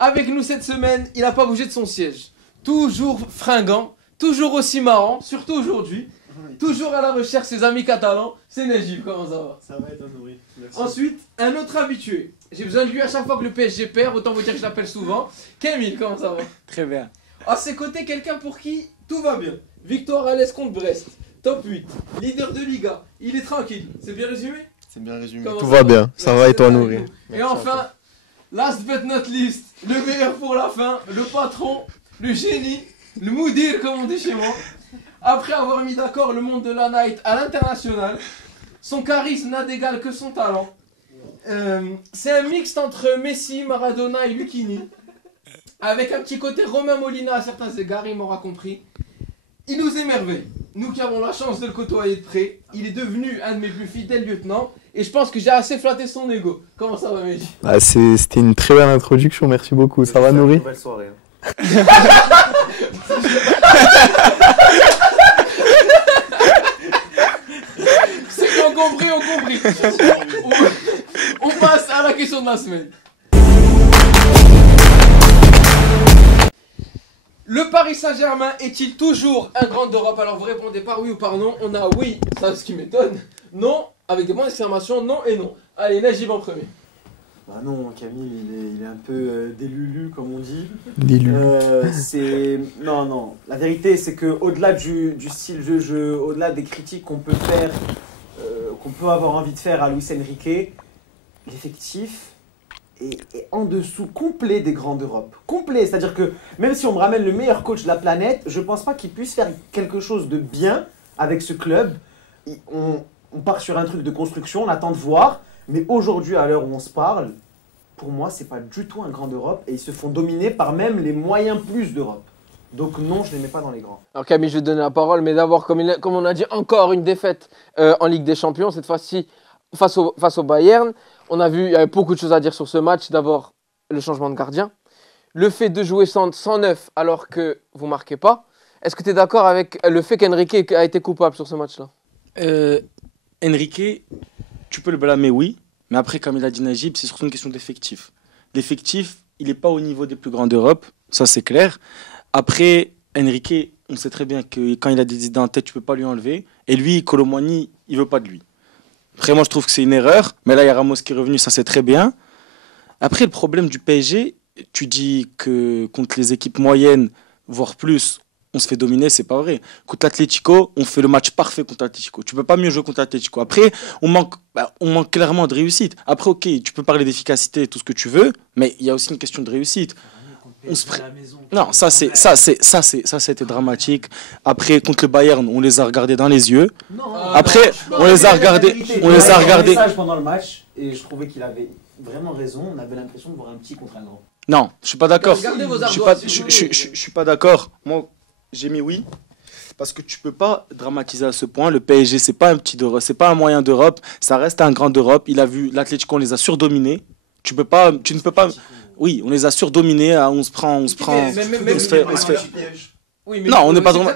Avec nous cette semaine, il n'a pas bougé de son siège. Toujours fringant, toujours aussi marrant, surtout aujourd'hui. Toujours à la recherche de ses amis catalans, c'est Najib, comment ça va? Ça va être nourri. Merci. Ensuite, un autre habitué. J'ai besoin de lui à chaque fois que le PSG perd, autant vous dire que je l'appelle souvent. Camille, comment ça va? Très bien. À ses côtés, quelqu'un pour qui tout va bien. Victoire à l'Est contre Brest. Top 8. Leader de Liga. Il est tranquille. C'est bien résumé? C'est bien résumé. Comment Tout va bien, ça va et toi, Merci Nourri? d'être avec nous. Et enfin, last but not least, le meilleur pour la fin, le patron, le génie, le moudir comme on dit chez moi. Après avoir mis d'accord le monde de la night à l'international, son charisme n'a d'égal que son talent. C'est un mixte entre Messi, Maradona et Lucchini. Avec un petit côté Romain Molina à certains égards, il m'aura compris. Il nous émerveille. Nous qui avons la chance de le côtoyer de près, il est devenu un de mes plus fidèles lieutenants. Et je pense que j'ai assez flatté son ego. Comment ça va, Mehdi? C'était une très belle introduction, merci beaucoup. Ça va, Nourri? Belle soirée. C'est qu'on compris, on compris. On passe à la question de la semaine. Le Paris Saint-Germain est-il toujours un grand d'Europe? Alors vous répondez par oui ou par non. On a oui, ça ce qui m'étonne. Non, avec des points d'exclamation, non et non. Allez, Najib en premier. Bah non, Camille, il est un peu délulu, comme on dit. Non. La vérité, c'est que au-delà du style de jeu, au-delà des critiques qu'on peut faire, qu'on peut avoir envie de faire à Luis Enrique, l'effectif est en dessous complet des grands d'Europe. Complet, c'est-à-dire que même si on me ramène le meilleur coach de la planète, je pense pas qu'il puisse faire quelque chose de bien avec ce club. On part sur un truc de construction, on attend de voir. Mais aujourd'hui, à l'heure où on se parle, pour moi, c'est pas du tout un grand d'Europe et ils se font dominer par même les moyens plus d'Europe. Donc non, je les mets pas dans les grands. Alors Camille, je vais te donner la parole, mais d'abord, comme on a dit, encore une défaite en Ligue des Champions, cette fois-ci face au Bayern. On a vu, il y avait beaucoup de choses à dire sur ce match. D'abord, le changement de gardien. Le fait de jouer sans 9 alors que vous ne marquez pas. Est-ce que tu es d'accord avec le fait qu'Enrique a été coupable sur ce match-là? Enrique, tu peux le blâmer, oui. Mais après, comme il a dit Najib, c'est surtout une question d'effectif. L'effectif, il n'est pas au niveau des plus grands d'Europe. Ça, c'est clair. Après, Enrique, on sait très bien que quand il a des idées en tête, tu ne peux pas lui enlever. Et lui, Kolo Muani, il ne veut pas de lui. Après, moi, je trouve que c'est une erreur. Mais là, il y a Ramos qui est revenu, ça, c'est très bien. Après, le problème du PSG, tu dis que contre les équipes moyennes, voire plus, on se fait dominer, c'est pas vrai. Contre l'Atlético, on fait le match parfait contre l'Atlético. Tu peux pas mieux jouer contre l'Atlético. Après, on manque clairement de réussite. Après, ok, tu peux parler d'efficacité, tout ce que tu veux, mais il y a aussi une question de réussite. On se Non, ça c'était dramatique. Après, contre le Bayern, on les a regardés dans les yeux. Après, on les a regardés. Pendant le match et je trouvais qu'il avait vraiment raison. On avait l'impression de voir un petit contre un grand. Non, je suis pas d'accord. Regardez vos Je suis pas d'accord. Moi, j'ai mis oui. Parce que tu peux pas dramatiser à ce point. Le PSG, c'est pas un petit d'Europe, c'est pas un moyen d'Europe. Ça reste un grand d'Europe. Il a vu l'Atlético, on les a surdominés. Tu ne peux pas. Oui, on les a surdominés. On se fait. Oui, mais non, on n'est pas vraiment.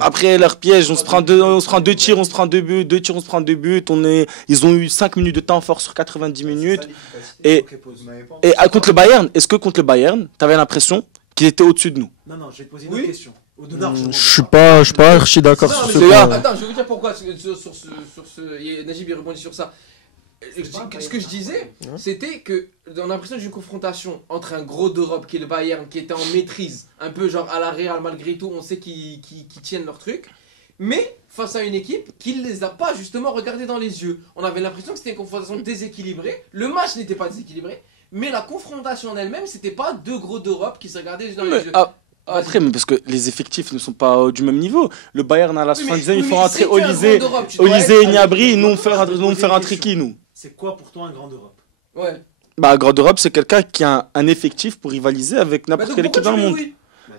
Après leur piège, on se prend deux tirs, on se prend deux buts, on se prend deux buts. Ils ont eu 5 minutes de temps fort sur 90 minutes. Et contre le Bayern, est-ce que contre le Bayern, tu avais l'impression qu'il était au-dessus de nous? Non, je vais te poser une autre question. Je suis pas archi d'accord sur ce point. Attends, je vais vous dire pourquoi. Najib il rebondit sur ça. Ce que je disais, c'était que on a l'impression d'une confrontation entre un gros d'Europe qui est le Bayern, qui était en maîtrise, un peu genre à la Real malgré tout, on sait qu'ils tiennent leur truc, mais face à une équipe qui ne les a pas justement regardés dans les yeux. On avait l'impression que c'était une confrontation déséquilibrée, le match n'était pas déséquilibré, mais la confrontation en elle-même, c'était pas deux gros d'Europe qui se regardaient dans les yeux. Après, mais parce que les effectifs ne sont pas du même niveau. Le Bayern à la 70e, il faut rentrer Olysée et Gnabry, nous on fait rentrer qui, nous? C'est quoi pour toi un grand d'Europe? Ouais. Bah, grand d'Europe, c'est quelqu'un qui a un effectif pour rivaliser avec n'importe quelle équipe dans le monde.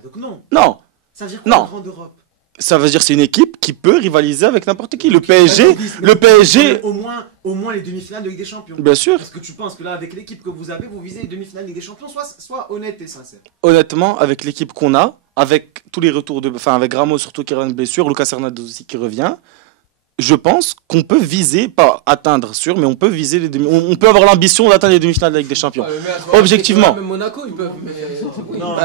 Donc non. Non. Ça veut dire quoi un grand d'Europe? Ça veut dire c'est une équipe qui peut rivaliser avec n'importe qui. Le PSG. Au moins les demi-finales de Ligue des Champions. Bien sûr. Est-ce que tu penses que là, avec l'équipe que vous avez, vous visez les demi-finales de Ligue des Champions? Sois honnête et sincère. Honnêtement, avec l'équipe qu'on a, avec tous les retours avec Ramos surtout qui revient de blessure, Lucas Hernandez aussi qui revient, je pense qu'on peut viser, pas atteindre sûr, mais on peut viser les on peut avoir l'ambition d'atteindre les demi-finales de la Ligue des Champions. Objectivement. Même Monaco, ils peuvent. Non,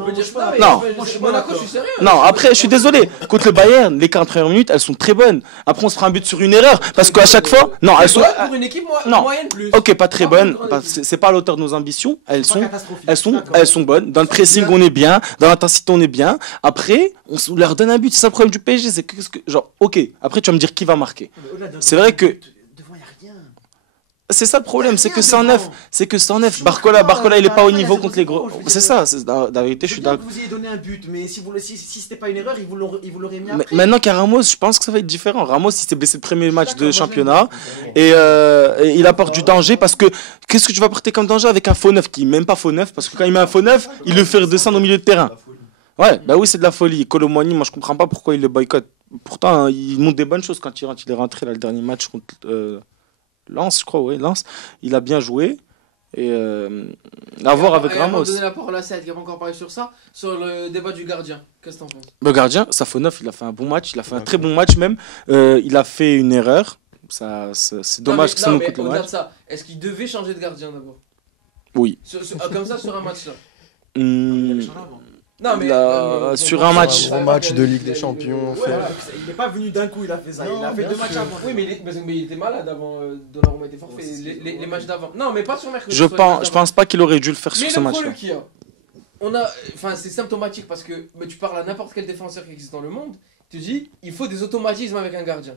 On peut dire ça. Non. Monaco, je suis sérieux. Non, après, je suis désolé. Contre le Bayern, les 40 premières minutes, elles sont très bonnes. Après, on se fera un but sur une erreur. Parce qu'à chaque fois. Non, elles sont. Pour une équipe Non. moyenne plus. Ok, pas très bonnes. C'est pas à la hauteur de nos ambitions. Elles sont bonnes. Dans le pressing, on est bien. Dans l'intensité, on est bien. Après, on leur donne un but. C'est ça le problème du PSG. C'est que, genre, ok. Après, tu vas me dire qui va marquer. C'est vrai que. Devant, il n'y a rien. C'est ça le problème, c'est que 109. C'est que 109. Barcola, il est pas au niveau contre les gros. C'est ça, la vérité, je suis d'accord. Vous ayez donné un but, mais si c'était pas une erreur, ils vous l'auraient mis après. Maintenant qu'à Ramos, je pense que ça va être différent. Ramos, il s'est blessé le premier match de championnat et il apporte du danger parce que qu'est-ce que tu vas apporter comme danger avec un faux neuf qui même pas faux neuf parce que quand il met un faux neuf, il le fait redescendre au milieu de terrain. Ouais, bah oui, c'est de la folie. Kolo Muani, moi je comprends pas pourquoi il le boycotte. Pourtant, il montre des bonnes choses quand il rentre. Il est rentré là, le dernier match contre Lens, je crois, oui, Lens. Il a bien joué. Et à voir avec Ramos. On va donner la parole à Saïd qui va encore parler sur ça, sur le débat du gardien. Qu'est-ce que t'en penses? Le gardien, Safonov, il a fait un bon match, il a fait un très bon match même. Il a fait une erreur. C'est dommage que ça nous coûte le match. De ça, est-ce qu'il devait changer de gardien d'abord? Oui. Comme ça sur un match là. Non, mais sur un match. Un match de Ligue des Champions. Il n'est pas venu d'un coup, il a fait ça. Il a fait 2 matchs avant. Oui, mais il était malade avant. Donnarumma était forfait. Les matchs d'avant. Non, mais pas sur mercredi. Je pense pas qu'il aurait dû le faire sur ce match-là. Enfin, c'est symptomatique parce que tu parles à n'importe quel défenseur qui existe dans le monde. Tu dis, il faut des automatismes avec un gardien.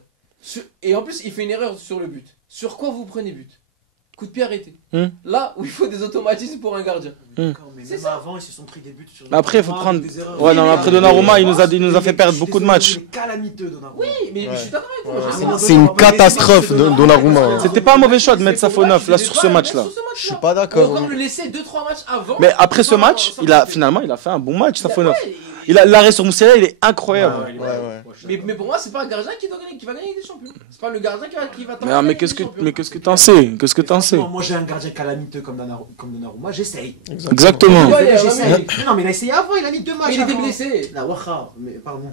Et en plus, il fait une erreur sur le but. Sur quoi vous prenez but? Coup de pied arrêté. Là où il faut des automatismes pour un gardien. D'accord, mais même avant, ils se sont pris des buts sur. Après, il faut prendre. Ouais, non, après Donnarumma, il nous a fait perdre beaucoup de matchs. Il est calamiteux, Donnarumma. Oui, mais je suis d'accord avec toi. C'est une catastrophe, Donnarumma. C'était pas un mauvais choix de mettre Safonov là sur ce match-là. Je suis pas d'accord. On va le laisser 2-3 matchs avant. Mais après ce match, finalement, il a fait un bon match, Safonov. L'arrêt sur Moussela, il est incroyable. Mais pour moi, c'est pas un gardien qui va gagner des champions. C'est pas le gardien qui va Mais qu'est-ce que t'en sais? Qu'est-ce que t'en sais? Moi, j'ai un gardien calamiteux comme Donnarumma, j'essaye. Exactement. Non, mais il a essayé avant, il a mis 2 matchs. Il était blessé. La Waha, mais pardon.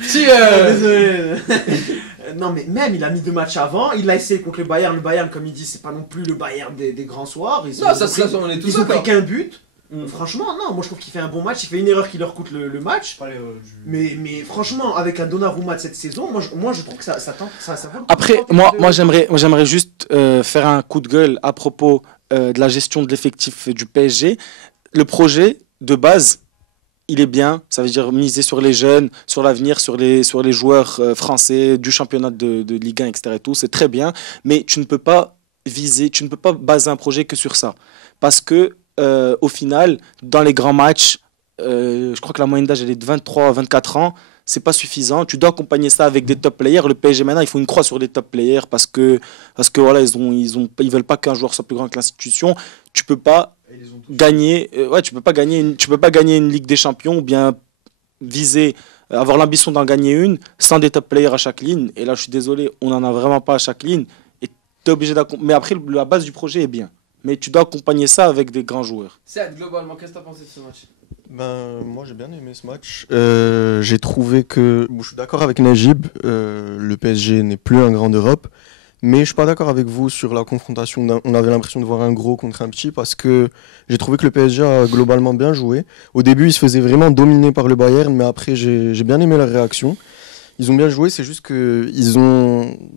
Désolé. Non, mais même il a mis 2 matchs avant, il l'a essayé contre le Bayern. Le Bayern, comme il dit, c'est pas non plus le Bayern des grands soirs. Ils ont pris qu'un but. Franchement, non, moi je trouve qu'il fait un bon match. Il fait une erreur qui leur coûte le match. Mais franchement, avec un Donnarumma de cette saison, moi je trouve que ça vaut le coup. Après, moi j'aimerais juste faire un coup de gueule à propos de la gestion de l'effectif du PSG. Le projet de base, il est bien. Ça veut dire miser sur les jeunes, sur l'avenir, sur les joueurs français du championnat de Ligue 1, etc. Et tout, c'est très bien. Mais tu ne peux pas baser un projet que sur ça. Parce que au final, dans les grands matchs, je crois que la moyenne d'âge elle est de 23 à 24 ans, c'est pas suffisant. Tu dois accompagner ça avec des top players. Le PSG maintenant, il faut une croix sur les top players parce que voilà, ils veulent pas qu'un joueur soit plus grand que l'institution. Tu peux pas gagner, tu peux pas gagner une Ligue des Champions ou bien viser avoir l'ambition d'en gagner une sans des top players à chaque ligne. Et là, je suis désolé, on n'en a vraiment pas à chaque ligne. Et t'es obligé mais après, la base du projet est bien. Mais tu dois accompagner ça avec des grands joueurs. Sad, globalement, qu'est-ce que tu as pensé de ce match? Moi j'ai bien aimé ce match. J'ai trouvé que. Je suis d'accord avec Najib, le PSG n'est plus un grand d'Europe. Mais je suis pas d'accord avec vous sur la confrontation. On avait l'impression de voir un gros contre un petit parce que j'ai trouvé que le PSG a globalement bien joué. Au début, ils se faisaient vraiment dominer par le Bayern, mais après, j'ai bien aimé leur réaction. Ils ont bien joué, c'est juste que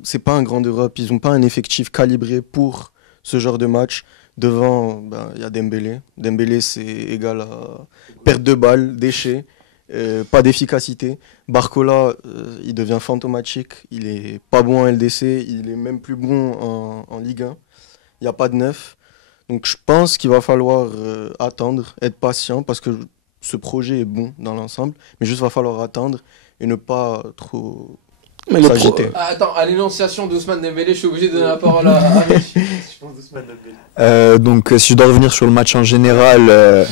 c'est pas un grand d'Europe. Ils n'ont pas un effectif calibré pour ce genre de match. Devant, y a Dembélé. Dembélé, c'est égal à perte de balle, déchet, pas d'efficacité. Barcola, il devient fantomatique. Il est pas bon en LDC, il est même plus bon en Ligue 1. Il n'y a pas de neuf. Donc je pense qu'il va falloir attendre, être patient, parce que ce projet est bon dans l'ensemble. Mais juste, il va falloir attendre et ne pas trop... Attends, à l'énonciation d'Ousmane Dembélé, je suis obligé de donner la parole à Michi. Donc, si je dois revenir sur le match en général,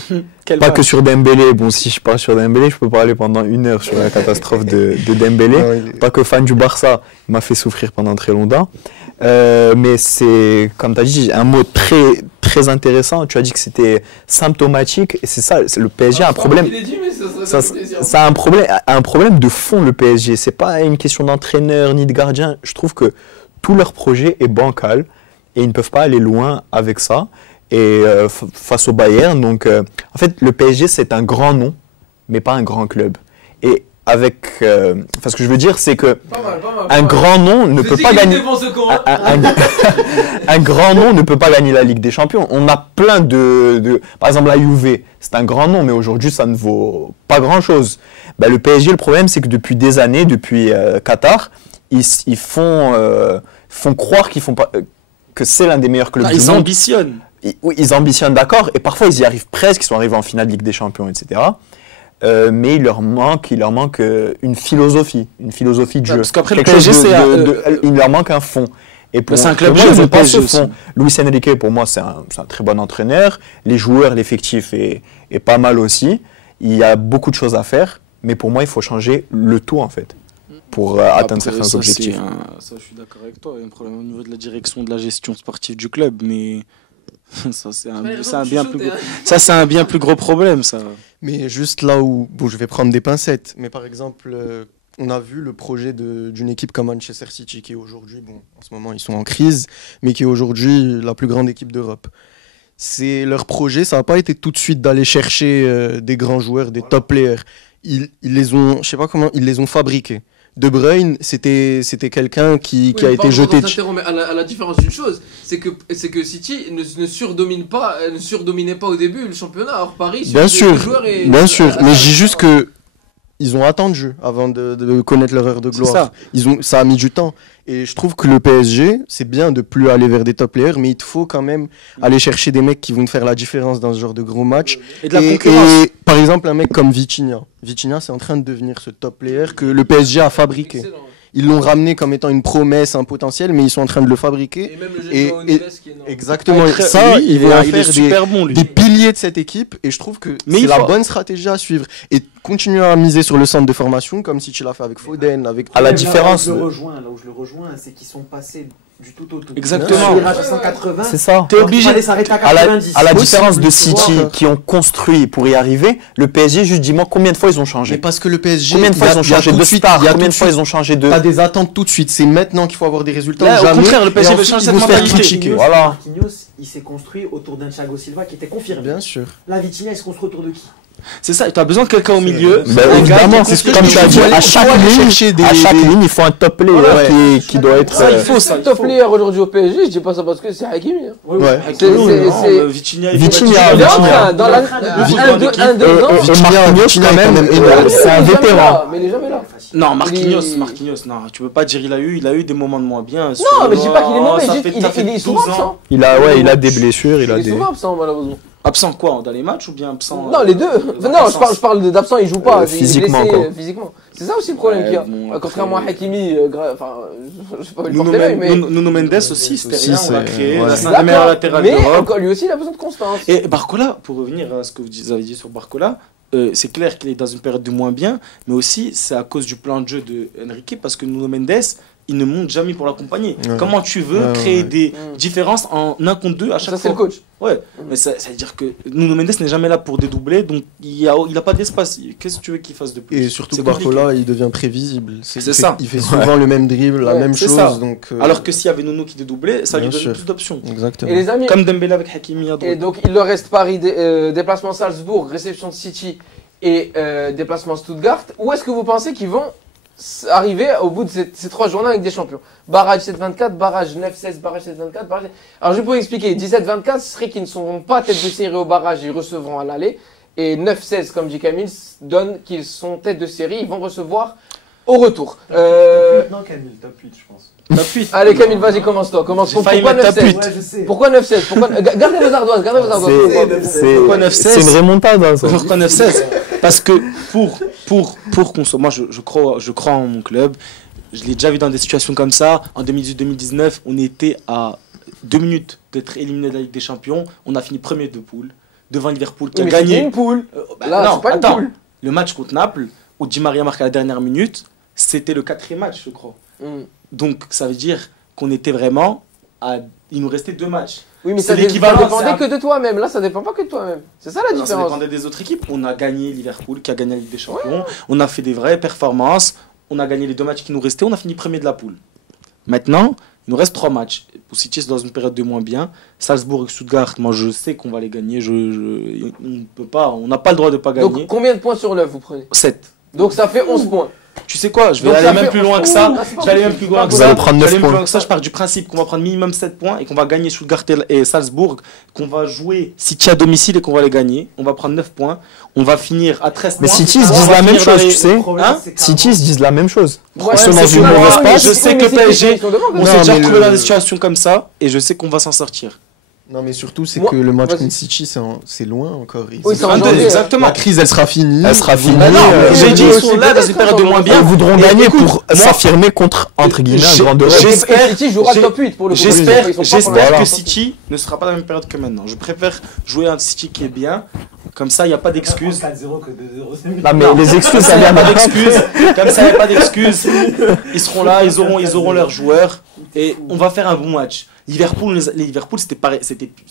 pas que sur Dembélé. Bon, si je parle sur Dembélé, je peux parler pendant 1 heure sur la catastrophe de Dembélé. Pas que fan du Barça, il m'a fait souffrir pendant très longtemps. Mais c'est, comme tu as dit, un mot très très intéressant. Tu as dit que c'était symptomatique. Et c'est ça, le PSG a un problème. Ça a un problème de fond, le PSG. C'est pas une question d'entraîneur ni de gardien. Je trouve que tout leur projet est bancal et ils ne peuvent pas aller loin avec ça. Et face au Bayern, donc en fait, le PSG c'est un grand nom, mais pas un grand club. Et avec, ce que je veux dire, c'est que un grand nom ne peut pas gagner. Un grand nom ne peut pas gagner la Ligue des Champions. On a plein par exemple la Juve, c'est un grand nom, mais aujourd'hui ça ne vaut pas grand-chose. Ben, le PSG, le problème, c'est que depuis des années, depuis Qatar, ils font croire qu'ils font pas, que c'est l'un des meilleurs clubs du monde. Ils ambitionnent. Oui, ils ambitionnent, d'accord, et parfois ils y arrivent presque, ils sont arrivés en finale de Ligue des Champions, etc. Mais il leur manque une philosophie de jeu. Parce qu'après le PSG, il leur manque un fond. Et c'est un club jeune, ils n'ont pas ce fond. Luis Enrique, pour moi, c'est un très bon entraîneur. Les joueurs, l'effectif est pas mal aussi. Il y a beaucoup de choses à faire, mais pour moi, il faut changer le tout, en fait, pour atteindre certains objectifs. Ça, je suis d'accord avec toi. Il y a un problème au niveau de la direction, de la gestion sportive du club, mais ça, c'est un bien plus gros problème, ça. Mais juste là où, bon, je vais prendre des pincettes, mais par exemple, on a vu le projet d'une équipe comme Manchester City, qui est aujourd'hui, bon, en ce moment ils sont en crise, mais qui est aujourd'hui la plus grande équipe d'Europe. C'est leur projet, ça n'a pas été tout de suite d'aller chercher des grands joueurs, des top players. Ils les ont, je sais pas comment, ils les ont fabriqués. De Bruyne, c'était quelqu'un qui a été jeté. Mais à la différence d'une chose, c'est que City ne surdominait pas au début le championnat. Alors Paris, bien sûr, mais je dis juste que ils ont attendu avant de connaître leur heure de gloire. Ça a mis du temps. Et je trouve que le PSG, c'est bien de plus aller vers des top players, mais il faut quand même aller chercher des mecs qui vont faire la différence dans ce genre de gros match. Et de la concurrence. Et par exemple, un mec comme Vitinha. Vitinha, c'est en train de devenir ce top player que le PSG a fabriqué. Excellent. Ils l'ont ramené comme étant une promesse, un potentiel, mais ils sont en train de le fabriquer. Et même le jeune Joao Neves qui est énorme. Exactement. Après, Ça, lui, ils vont en faire super bon, lui. des piliers de cette équipe. Et je trouve que c'est la bonne stratégie à suivre. Et continuer à miser sur le centre de formation, comme si tu l'as fait avec Foden, avec... À la différence... Là où je le rejoins, c'est qu'ils sont passés du tout au tout. Exactement. À 180, c'est ça. t'es obligé de s'arrêter à 90. À la différence de City qui ont construit pour y arriver, le PSG, juste dis-moi combien de fois ils ont changé. Mais parce que le PSG, combien de fois ils ont changé de star, combien de fois ils ont changé de... T'as des attentes tout de suite, c'est maintenant qu'il faut avoir des résultats. Là, au contraire, le PSG veut changer cette mentalité. Voilà. Marquinhos, il s'est construit autour d'un Thiago Silva qui était confirmé. Bien sûr. Là, Vitinha, il se construit autour de qui? C'est ça, tu as besoin de quelqu'un au milieu. Évidemment, c'est ce que tu as dit. À chaque ligne, il faut un top player qui doit être. Ça, il faut ça. Top player aujourd'hui au PSG, je dis pas ça parce que c'est Hakimi. Ouais. C'est Vitinha. Dans la 1-2 Marquinhos, quand même, c'est un vétéran. Mais il est jamais là. Non, Marquinhos, non, tu peux pas dire il a eu des moments de moins bien. Non, mais je dis pas qu'il est mauvais, il est souvent absent. Il a des blessures, il est souvent absent malheureusement. Absent quoi? Dans les matchs ou bien absent? Non, les deux. Non, je parle d'absent, il joue pas. Physiquement, quoi. Physiquement. C'est ça aussi le problème qu'il y a. Bon, contrairement à Hakimi, enfin, je sais pas le porter l'œil, mais. Nuno Mendes aussi, c'était rien, on l'a créé. Ouais. C'est un des meilleurs latérales d'Europe. Mais lui aussi, il a besoin de constance. Et Barcola, pour revenir à ce que vous avez dit sur Barcola, c'est clair qu'il est dans une période de moins bien, mais aussi c'est à cause du plan de jeu de Enrique, parce que Nuno Mendes, il ne monte jamais pour l'accompagner. Ouais. Comment tu veux créer des différences en 1 contre 2 à chaque fois? Ça, c'est le coach. Ouais, mais ça veut dire que Nuno Mendes n'est jamais là pour dédoubler, donc il a pas d'espace. Qu'est-ce que tu veux qu'il fasse de plus? Et surtout, Barcola, il devient prévisible. C'est ça. Il fait souvent le même dribble, la même chose. Donc, alors que s'il y avait Nuno qui dédoublait, ça lui donne plus d'options. Exactement. Et les amis, comme Dembélé avec Hakimi à droite. Et donc, il leur reste Paris, déplacement Salzbourg, réception de City et déplacement Stuttgart. Où est-ce que vous pensez qu'ils vont arriver au bout de ces 3 journées avec des champions? Barrage 7-24, barrage 9-16, barrage 7-24, barrage... Alors je vais vous expliquer, 17-24, ce serait qu'ils ne seront pas tête de série au barrage, ils recevront à l'aller. Et 9-16, comme dit Camille, donne qu'ils sont tête de série, ils vont recevoir au retour. Non, Camille, top 8, je pense. Top 8. Allez Camille, vas-y, commence-toi. Pourquoi 9-16? Pourquoi 9-16? Gardez vos ardoises, Pourquoi 9-16? C'est une remontada, ça. Pourquoi 9-16? Parce que pour qu'on soit... Moi, je crois en mon club. Je l'ai déjà vu dans des situations comme ça. En 2018-2019, on était à 2 minutes d'être éliminé de la Ligue des Champions. On a fini premier de poule, devant Liverpool qui a gagné. Une poule. Là, non, pas une poule. Le match contre Naples, où Di Maria marque à la dernière minute, c'était le 4e match, je crois. Donc, ça veut dire qu'on était vraiment il nous restait 2 matchs. Oui, mais C'est ça l'équivalent, dépendait c'est que de toi-même. Là, ça dépend pas que de toi-même. C'est ça la Non, ça différence. dépendait des autres équipes. On a gagné Liverpool qui a gagné la Ligue des Champions. On a fait des vraies performances. On a gagné les 2 matchs qui nous restaient. On a fini premier de la poule. Maintenant, il nous reste 3 matchs. Pour City, c'est dans une période de moins bien. Salzbourg et Stuttgart, moi je sais qu'on va les gagner. On n'a pas le droit de pas gagner. Donc, combien de points sur 9 vous prenez? 7. Donc, ça fait 11 points. Tu sais quoi, je vais Donc, aller ça même fait- plus loin que ça. Ouh, là, c'est pas Je vais aller même possible. plus loin que Vous ça. allez prendre Je vais 9 aller plus points. loin que ça. Je pars du principe qu'on va prendre minimum 7 points et qu'on va gagner Stuttgart et Salzbourg, qu'on va jouer City à domicile et qu'on va les gagner. On va prendre 9 points. On va finir à 13 Mais points. City, ils se On disent va la même finir dans chose, les- tu sais. Hein City, ils se disent la même chose. Ouais, Ils sont dans c'est une sûr, mauvaise mais passe. je sais Oui, que mais c'est PSG, une question de manque. on Non, s'est déjà mais retrouvé dans le- des situations comme ça et je sais qu'on va s'en sortir. Non, mais surtout, c'est Moi- que le match vas-y. contre City, c'est loin encore. Oui, c'est en 22, janvier. exactement. La crise, elle sera finie. Elle sera finie. Bah non, mais j'ai dit, ils aussi sont là dans peut-être une période de moins Ils bien. voudront Et gagner écoute, pour moi- s'affirmer contre, entre guillemets, un J'ai- grand Europe. j'ai- Et J'espère- City jouera j'ai- le top 8 pour le coup. J'espère Ils sont pas pour j'espère le que top City ne sera pas dans la même période que maintenant. Je préfère jouer un City qui est bien. Comme ça, il n'y a pas d'excuses. 4-0 que 2-0, c'est mieux. Non, mais Non. les excuses, Comme ça ça, il n'y a vient pas pas d'excuses. Comme ça, il n'y a pas d'excuses. Ils seront là, ils auront leurs joueurs. Et on va faire un bon match. Liverpool, Liverpool, c'était pareil.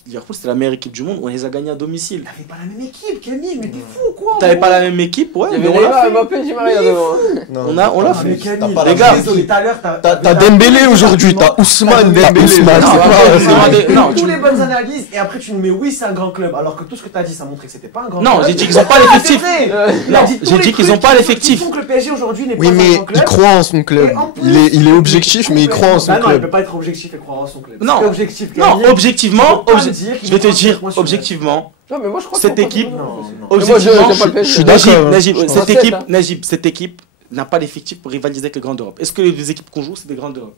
Liverpool, c'était la meilleure équipe du monde. On les a gagnés à domicile. T'avais pas la même équipe, Camille, mais t'es fou quoi. T'avais gros. pas la même équipe, ouais, Il y mais avait on l'a Neymar, fait. Mbappé, Di Maria devant. On l'a Ah, fait. mais Camille, T'as pas les gars, désolé, tout à l'heure, T'as Dembélé aujourd'hui, t'as Ousmane Dembélé. Ousmane. Non, c'est après, pas- vous demandez- non, toutes tu- les bonnes analyses et après tu nous mets oui c'est un grand club alors que tout ce que t'as dit ça montrait que c'était pas un grand Non, club. j'ai dit qu'ils ont pas Ah, l'effectif. c'est vrai. Il Non, a dit tous j'ai les dit qu'ils trucs ont pas qui l'effectif. font que le PSG aujourd'hui n'est Oui, pas un mais grand club. il croit en son club. Et en plus, Il est objectif, mais il croit en son Ah non, il club. peut pas être objectif et croire en son club. Non. C'est objectif, Non, Camille. objectivement, Tu peux pas me dire qu'il je vais te faut dire, prendre sur objectivement, Non, mais moi je crois cette qu'ils ont pas équipe, de- Non, non. Mais moi, je objectivement, j'aime pas le PSG. je suis d'accord. Najib, Je cette pense équipe, hein. Najib, cette équipe n'a pas l'effectif pour rivaliser avec les grandes d'Europe. Est-ce que les 2 équipes qu'on joue, c'est des grandes d'Europe?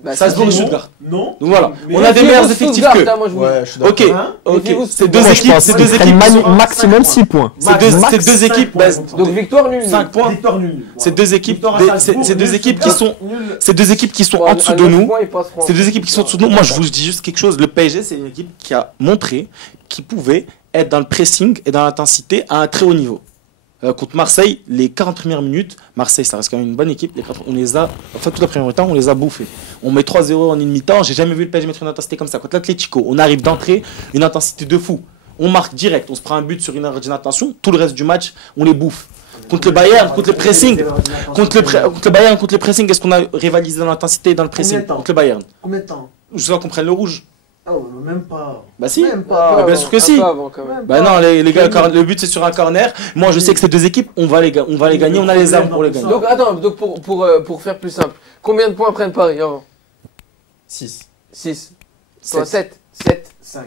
Bah, Salzbourg et c'est- Stuttgart. Non. Donc voilà, Mais on a des meilleurs Méfiez-vous de effectifs Stuttgart, que. hein, moi, je vous dis. Ouais, je suis d'accord. Ok, Hein ok. Méfiez-vous de Ces deux Stuttgart. équipes, ces deux équipes, qui sont- maximum 6 points. ces deux équipes, bah, Donc victoire nulle. 5 points. Victoire nulle. Ces deux équipes, Victoire à ces Salzbourg, deux nul, équipes qui Stuttgart, sont, nul. ces deux équipes qui sont Bon, en à dessous de 9 nous. points, ils passeront. Ces 2 équipes qui sont en dessous de nous, moi je vous dis juste quelque chose. Le PSG, c'est une équipe qui a montré qu'il pouvait être dans le pressing et dans l'intensité à un très haut niveau. Contre Marseille, les 40 premières minutes, Marseille, ça reste quand même une bonne équipe. On les a, enfin, toute la première mi-temps, on les a bouffés. On met 3-0 en une mi-temps. J'ai jamais vu le PSG mettre une intensité comme ça. Contre l'Atlético, on arrive d'entrée, une intensité de fou. On marque direct, on se prend un but sur une heure d'inattention. Tout le reste du match, on les bouffe. Contre le Bayern, contre le pressing. Contre le Bayern, contre le pressing, est-ce qu'on a rivalisé dans l'intensité et dans le pressing? Combien de temps Contre le Bayern. Combien de temps? Je veux qu'on prenne le rouge. Oh, même pas. Bah si. Même Un pas. peu bien avant, sûr que un si. peu avant, quand même. Même Bah pas. non, les gars, le but c'est sur un corner. Moi je sais que ces 2 équipes, on va les gagner, on a les armes pour les gagner. Donc attends, donc pour faire plus simple, combien de points prennent Paris avant? 6. 6. Toi, 7. 7. 5.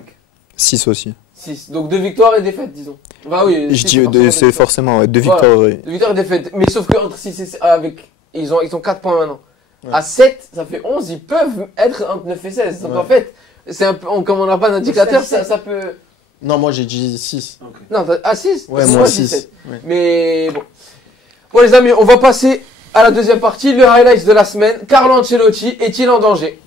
6 aussi. 6. Donc 2 victoires et défaites, disons. Bah oui. Je six, dis, forcément des c'est victoires. forcément ouais, 2 Voilà. victoires. ouais. 2 victoires et défaites. Mais sauf que entre 6 et 7, avec. Ils ont 4 points maintenant. Ouais. À 7, ça fait 11, ils peuvent être entre 9 et 16. Donc Ouais. en fait, c'est un peu, comme on n'a pas d'indicateur, c'est ça peut. Non, moi j'ai dit 6. Non, à 6 Ouais, moi 6. 7. Mais bon. Bon les amis, on va passer à la deuxième partie, le highlight de la semaine. Carlo Ancelotti est-il en danger?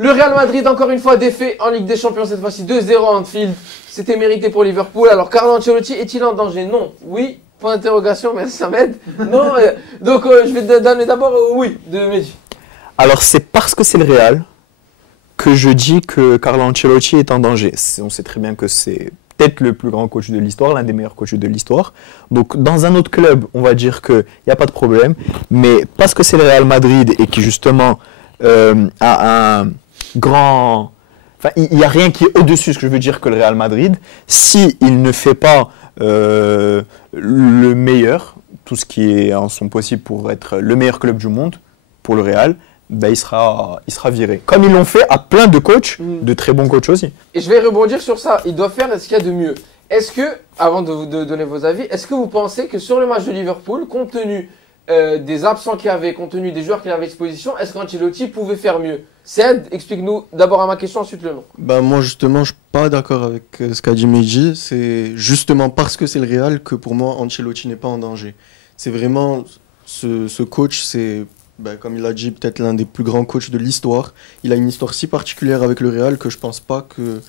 Le Real Madrid, encore une fois, défait en Ligue des Champions, cette fois-ci 2-0 à Anfield. C'était mérité pour Liverpool. Alors, Carlo Ancelotti est-il en danger? Non. Oui. Point d'interrogation, merci, ça m'aide. Non. Donc, je vais donner d'abord oui de Mehdi. Alors, c'est parce que c'est le Real que je dis que Carlo Ancelotti est en danger. On sait très bien que c'est peut-être le plus grand coach de l'histoire, l'un des meilleurs coachs de l'histoire. Donc, dans un autre club, on va dire qu'il n'y a pas de problème. Mais parce que c'est le Real Madrid et qui, justement, a un grand... Enfin, il n'y a rien qui est au-dessus, ce que je veux dire, que le Real Madrid. Si il ne fait pas le meilleur, tout ce qui est en son possible pour être le meilleur club du monde, pour le Real, ben il sera viré. Comme ils l'ont fait à plein de coachs, de très bons coachs aussi. Et je vais rebondir sur ça. Il doit faire ce qu'il y a de mieux. Est-ce que, avant de vous donner vos avis, est-ce que vous pensez que sur le match de Liverpool, compte tenu des absents qu'il y avait, compte tenu des joueurs qu'il avait à disposition, est-ce qu'Ancelotti pouvait faire mieux? Ced, explique-nous d'abord à ma question, ensuite le nom. Bah moi justement, je suis pas d'accord avec ce qu'a dit Meiji. C'est justement parce que c'est le Real que pour moi Ancelotti n'est pas en danger. C'est vraiment ce coach, c'est comme il a dit peut-être l'un des plus grands coachs de l'histoire. Il a une histoire si particulière avec le Real que je pense pas qu'il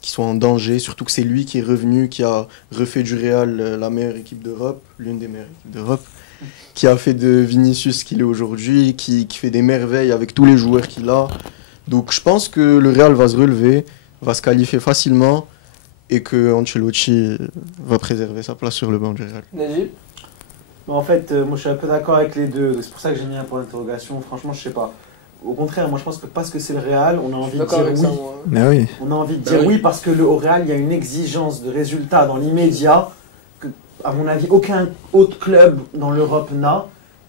soit en danger. Surtout que c'est lui qui est revenu, qui a refait du Real la meilleure équipe d'Europe, l'une des meilleures équipes d'Europe. qui a fait de Vinicius ce qu'il est aujourd'hui, qui fait des merveilles avec tous les joueurs qu'il a. Donc je pense que le Real va se relever, va se qualifier facilement et que Ancelotti va préserver sa place sur le banc du Real. Najib? En fait, moi je suis un peu d'accord avec les deux. C'est pour ça que j'ai mis un point d'interrogation. Franchement, je sais pas. Au contraire, moi je pense que parce que c'est le Real, on a envie de dire oui. Ça, moi. Mais oui. On a envie de dire oui parce que au Real, il y a une exigence de résultats dans l'immédiat que, à mon avis, aucun autre club dans l'Europe n'a.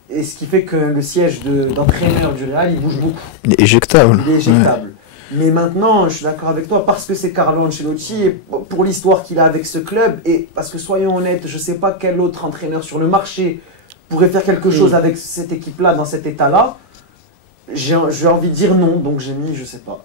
Et ce qui fait que le siège d'entraîneur du Real, il bouge beaucoup. Il est éjectable. Il est éjectable. Mais maintenant, je suis d'accord avec toi, parce que c'est Carlo Ancelotti, et pour l'histoire qu'il a avec ce club, et parce que soyons honnêtes, je ne sais pas quel autre entraîneur sur le marché pourrait faire quelque chose avec cette équipe-là, dans cet état-là. J'ai envie de dire non, donc j'ai mis, je sais pas.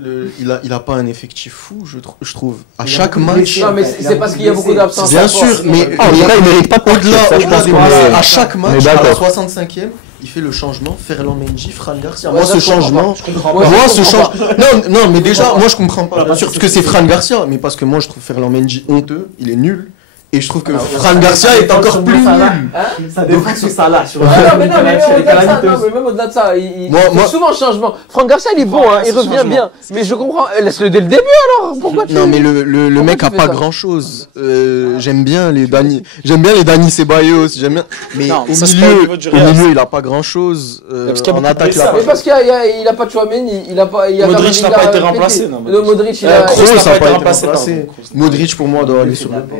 Il a pas un effectif fou, je trouve. À Il y a chaque beaucoup de match. blessés. Non, mais c'est parce qu'il y a beaucoup d'absence. Bien sûr, mais là, il mérite pas de partir. au-delà, Ça, je pense des qu'on blessés, est- à chaque on est match, à la d'accord. 65e, il fait le changement. Ferland Mendy, Fran Garcia. Ouais, Moi, ça, ce je comprends changement. pas. Je comprends pas. Moi, Moi, je ce comprends changement. Non, mais déjà, moi, je comprends pas. Pas Bien sûr, parce parce que que c'est c'est- Fran Garcia, mais parce que moi, je trouve Ferland Mendy honteux. Il est nul. Et je trouve que Ah, Fran ouais, Garcia ça est dépend encore sur plus Mo Salah. nul. Ça dépend sur Salah. Sur Non, mais même au-delà de ça, non, mais même au-delà de ça, il Moi- fait souvent le changement. Franck Garcia, il est bon, hein, il revient changement. bien. Mais je comprends, laisse-le dès le début alors. Pourquoi tu Non, mais le Pourquoi mec tu a fais pas ça grand chose. J'aime bien les Dani Ceballos, j'aime bien. Mais Non, au ça, c'est pas au milieu, niveau du Real, il a pas grand chose. parce qu'il y a En beaucoup de attaque, il a blessés. pas. Mais parce qu'il a pas de Chouameni, il a pas. Modric n'a pas été remplacé, non, Le Modric, il Euh, a. Kroos Kroos n'a a pas été été remplacé, remplacé. pardon. Modric pour moi doit aller sur le banc.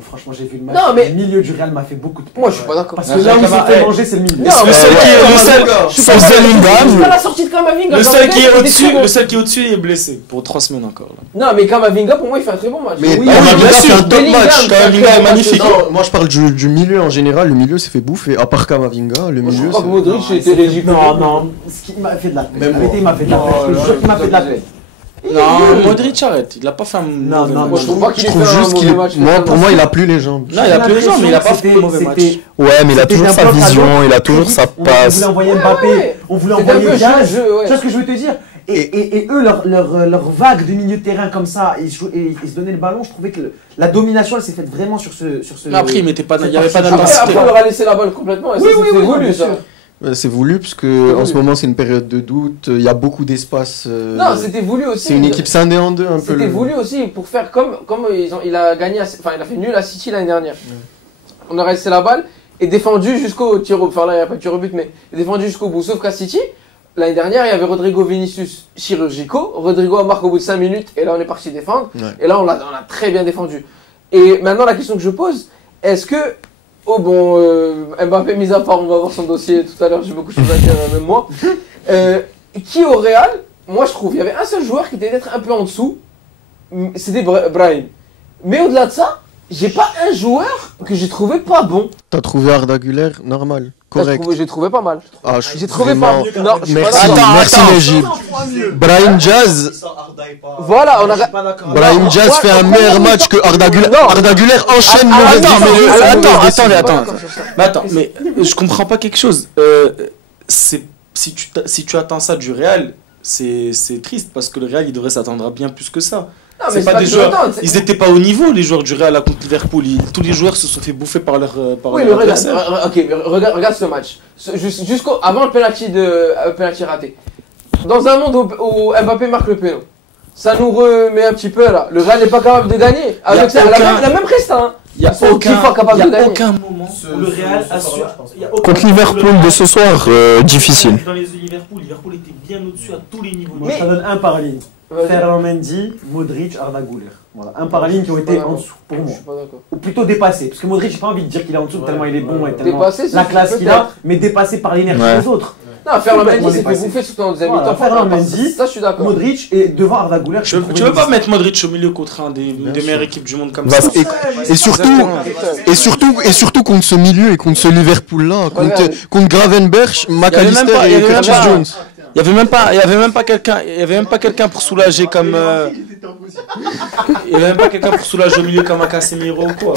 Franchement, j'ai vu le match. Non, mais- Le milieu du Real m'a fait beaucoup de peine. Moi, je suis pas d'accord. Parce que là où il s'est fait manger, c'est le milieu. Non, Le seul mais- qui est- le seul- Je suis pas Bellingham. Jusqu'à la sortie de Kamavinga. Le seul qui est Kamavinga, au-dessus, il était très le seul qui est au-dessus, il est blessé pour 3 semaines encore. Là. bon. Non, mais Kamavinga, pour moi, il fait un très bon match. Mais Oui, Kamavinga bien fait sûr, un top Bellingham, match. fait un Kamavinga très est bon match magnifique. aussi. Non, moi je parle du milieu en général. Le milieu s'est fait bouffer. À part Kamavinga, le Moi, je milieu. crois que c'est- Modric était ridicule. Non, ce qui m'a fait de la peine. Même La vérité, il m'a fait de la peine. Oh Je te là jure là, qu'il m'a fait de la peine. Non, Modric arrête, il a pas fait un mauvais non, match. Moi, je trouve pas qu'il Je ait trouve fait un juste qu'il mauvais match. moi, pour moi, il a plus les jambes. Non, il a plus les jambes, mais il a pas fait un mauvais match. Ouais, mais il a toujours sa vision, il a toujours sa On passe. voulait envoyer Ouais, Mbappé, ouais. on voulait C'était un envoyer peu Diaz. jeu, ouais. Tu vois ce que je veux te dire et eux, leur vague de milieu de terrain comme ça, ils se donnaient le ballon. Je trouvais que la domination, elle s'est faite vraiment sur ce. Mais après, il n'y avait pas Après, d'intensité. on leur a laissé la balle complètement. Et ça, Oui, c'était oui, voulu, bien ça. sûr. C'est voulu parce que voulu. en ce moment c'est une période de doute. Il y a beaucoup d'espace. Non, c'était voulu aussi. C'est une équipe scindée en deux un peu. C'était voulu aussi pour faire comme il a gagné, enfin il a fait nul à City l'année dernière. On a resté la balle et défendu jusqu'au tir au, enfin là il n'y a pas de tir au but mais défendu jusqu'au bout. Sauf qu'à City, l'année dernière il y avait Rodrigo Vinicius chirurgico, Rodrigo a marqué au bout de 5 minutes et là on est parti défendre. Ouais. Et là on l'a très bien défendu. Et maintenant la question que je pose, est-ce que Mbappé mis à part, on va voir son dossier tout à l'heure, j'ai beaucoup de choses à dire même moi. Qui au Real, moi je trouve, il y avait un seul joueur qui était peut-être un peu en dessous, c'était Brahim. Mais au-delà de ça, j'ai pas un joueur que j'ai trouvé pas bon. T'as trouvé Arda Güler normal, correct. J'ai trouvé pas mal. Ah, je suis J'ai trouvé vraiment- pas. Non, je suis pas Merci, d'accord. merci Najib. Brahim Diaz, Voilà, on a. Brahim Non, Diaz moi, fait un au meilleur premier match que Arda Güler. Non. Arda Güler enchaîne Ah, mauvaise non, mais défense. attends, je suis attends. pas d'accord sur ça. Mais attends, mais je comprends pas quelque chose. Si tu attends ça du Real, c'est triste parce que le Real il devrait s'attendre à bien plus que ça. Non, C'est mais pas pas des que joueurs. je l'attends, c'est- Ils étaient pas au niveau les joueurs du Real à contre Liverpool. Tous les joueurs se sont fait bouffer par leur Oui, mais leur regarde, adversaire. ok, regarde ce match. Jusqu'au avant le penalty raté. Dans un monde où Mbappé marque le péno, ça nous remet un petit peu là. Le Real n'est pas capable de gagner. Avec ça, la même resta. Hein. Il y a Ils sont dix fois capables de gagner. aucun moment où le Real assure. Contre Liverpool de ce soir, difficile. Dans les Liverpool était bien au-dessus à tous les niveaux. Moi, je te donne un par ligne. Ferland Mendy, Modric, Arda Güler. Voilà, un par ligne qui ont été en dessous pour Je moi. suis pas d'accord. Ou plutôt dépassé. Parce que Modric, j'ai pas envie de dire qu'il est en dessous tellement il est bon et tellement Dépassé, c'est la classe qu'il a, peut-être. mais dépassé par l'énergie Ouais. des autres. Non, Ferland Mendy Complètement s'est fait dépassé. bouffer surtout en deuxième Voilà, mi-temps. Ferland Franchement, Mendy, ça je suis d'accord. Modric et devant Arda Güler. Tu veux pas mettre Modric au milieu contre un des meilleures équipes du monde comme ça. Et surtout contre ce milieu et contre ce Liverpool là, contre Gravenberch, McAllister et Curtis Jones. Il y avait même pas quelqu'un pour soulager comme il y avait même pas quelqu'un pour soulager au milieu comme un Casemiro ou quoi.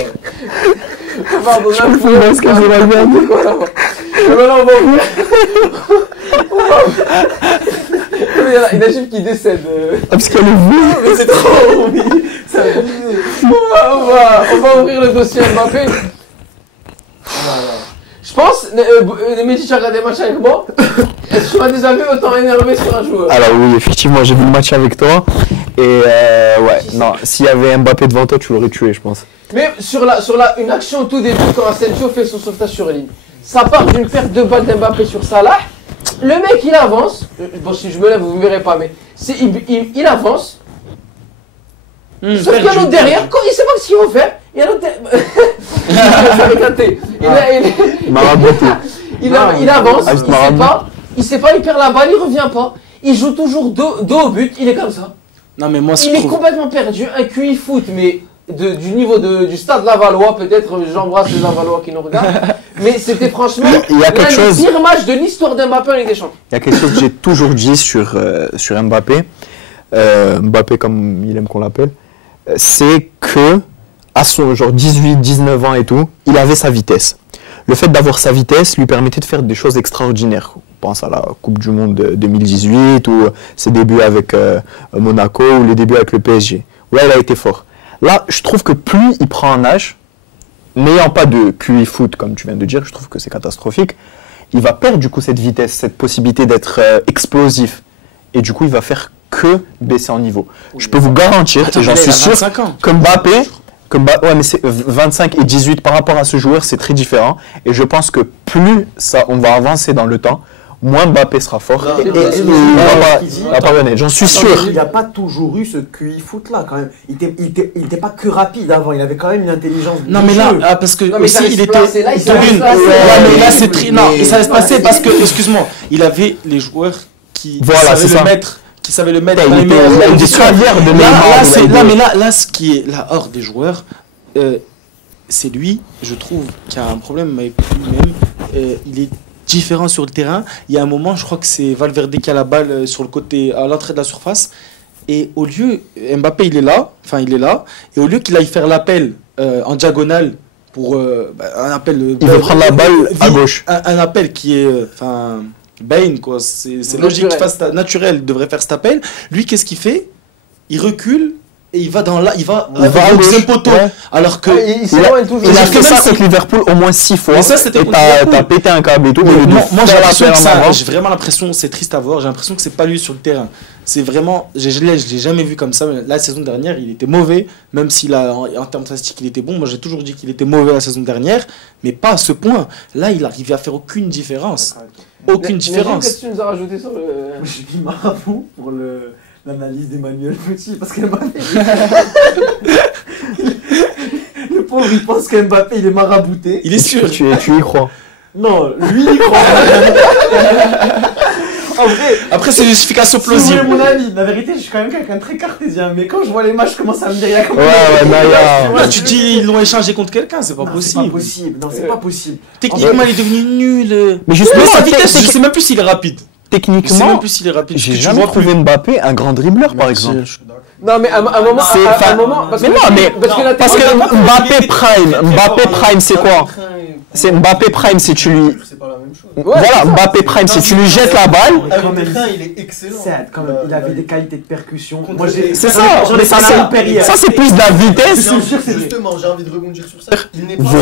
Pardon, là, il faut ce que je vais bien dire. Et maintenant, on va ouvrir. Il y a une équipe qui décède. Parce qu'elle est vue. Mais c'est trop, oui. On va ouvrir le dossier Mbappé. Je Je pense, Mehdi, tu as regardé des matchs avec moi. Est-ce que tu m'as déjà vu autant énervé sur un joueur? Alors oui, effectivement, j'ai vu le match avec toi. Et ouais, non, s'il y avait Mbappé devant toi, tu l'aurais tué, je pense. Mais sur une action au tout début, quand Asensio fait son sauvetage sur ligne, ça part d'une perte de balle d'Mbappé sur Salah. Le mec, il avance. Bon, si je me lève, vous ne me verrez pas, mais il avance. Sauf qu'il y a l'autre derrière, quand il sait pas ce qu'il va faire. Il y a l'autre il avance, il sait pas, il perd la balle, il revient pas. Il joue toujours dos au but, il est comme ça. Non, mais moi, il est complètement perdu, un QI foot, mais du niveau du stade Lavallois, peut-être, j'embrasse les Lavallois qui nous regardent. Mais c'était franchement l'un des pires matchs de l'histoire d'Mbappé en Ligue des Champions. Il y a quelque chose que j'ai toujours dit sur Mbappé, Mbappé comme il aime qu'on l'appelle, c'est que à son genre 18-19 ans et tout, il avait sa vitesse. Le fait d'avoir sa vitesse lui permettait de faire des choses extraordinaires. On pense à la Coupe du Monde 2018 ou ses débuts avec Monaco ou les débuts avec le PSG. Là, il a été fort. Là, je trouve que plus il prend un âge, n'ayant pas de QI foot, comme tu viens de dire, je trouve que c'est catastrophique, il va perdre du coup cette vitesse, cette possibilité d'être explosif. Et du coup, il va faire que baisser en niveau. Je peux vous garantir, et j'en suis sûr, que Mbappé, ouais, mais c'est 25 et 18 par rapport à ce joueur, c'est très différent. Et je pense que plus ça, on va avancer dans le temps, moins Mbappé sera fort. J'en suis sûr. Il n'y a pas toujours eu ce QI foot là quand même. Il était pas que rapide avant, il avait quand même une intelligence. Non mais là, parce que non, aussi il était. Mais là c'est très. Non, et ça va se passer parce que, excuse-moi, il avait les joueurs qui savaient le mettre. Qui savait le mettre dans les meilleurs. Là, ce qui est là hors des joueurs, c'est lui, je trouve, qui a un problème avec lui-même. Il est différent sur le terrain. Il y a un moment, je crois que c'est Valverde qui a la balle sur le côté, à l'entrée de la surface. Et au lieu, Mbappé, il est là. Et au lieu qu'il aille faire l'appel en diagonale pour un appel. Il veut prendre la balle à gauche. Un appel qui est. Bane, quoi, c'est logique, naturel, il devrait faire cet appel. Lui, qu'est-ce qu'il fait? Il recule et il va au deuxième poteau. Ouais. Alors que il a fait ça contre Liverpool au moins 6 fois. Mais ça, c'était t'as pété un câble et tout. Moi, j'ai vraiment l'impression, c'est triste à voir, j'ai l'impression que c'est pas lui sur le terrain. C'est vraiment, je l'ai jamais vu comme ça. La saison dernière, il était mauvais, même s'il a, en termes statistiques, il était bon. Moi, j'ai toujours dit qu'il était mauvais la saison dernière, mais pas à ce point. Là, il arrivait à faire aucune différence. Aucune différence. Qu'est-ce que tu nous as rajouté sur le. J'ai mis marabout pour l'analyse d'Emmanuel Petit parce qu'Mbappé. Le pauvre, il pense qu'Mbappé il est marabouté. Il est sûr. Tu y crois? Non, lui il croit. En vrai, après c'est justification plausible. Si vous voulez mon avis, la vérité, je suis quand même quelqu'un de très cartésien, mais quand je vois les matchs, je commence à me dire, il y a comme Là, tu dis ils l'ont échangé contre quelqu'un, c'est pas possible. C'est pas possible. Non, c'est pas possible. Techniquement, il est devenu nul. Mais justement, sa vitesse, je sais même plus s'il est rapide. Techniquement, j'ai jamais trouvé Mbappé un grand dribbleur, par exemple. Non, mais à un moment, parce que Mbappé Prime, c'est quoi? C'est Mbappé Prime, si tu lui. C'est pas la même chose. Voilà, Mbappé Prime, si tu lui jettes la balle. Il est excellent. Quand même, il avait des qualités de percussion. C'est ça, ça c'est plus de la vitesse. Justement, j'ai envie de rebondir sur ça. Vous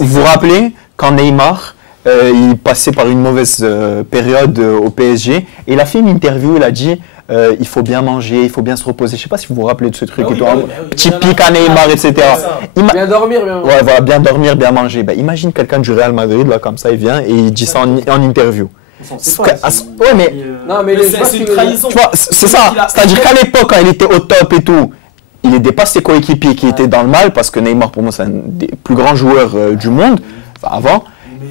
vous rappelez quand Neymar il passait par une mauvaise période au PSG et il a fait une interview, il a dit il faut bien manger, il faut bien se reposer. Je sais pas si vous vous rappelez de ce truc typique à Neymar, etc. Bien dormir, bien manger. Ouais, voilà, bien dormir, bien manger. Ben, imagine quelqu'un du Real Madrid, là, comme ça, il vient et il dit ça en interview. Ouais, mais. Non, mais c'est une trahison. Tu vois, c'est ça. C'est-à-dire qu'à l'époque, quand il était au top et tout, il dépasse ses coéquipiers qui étaient dans le mal, parce que Neymar, pour moi, c'est un des plus grands joueurs du monde, enfin, avant.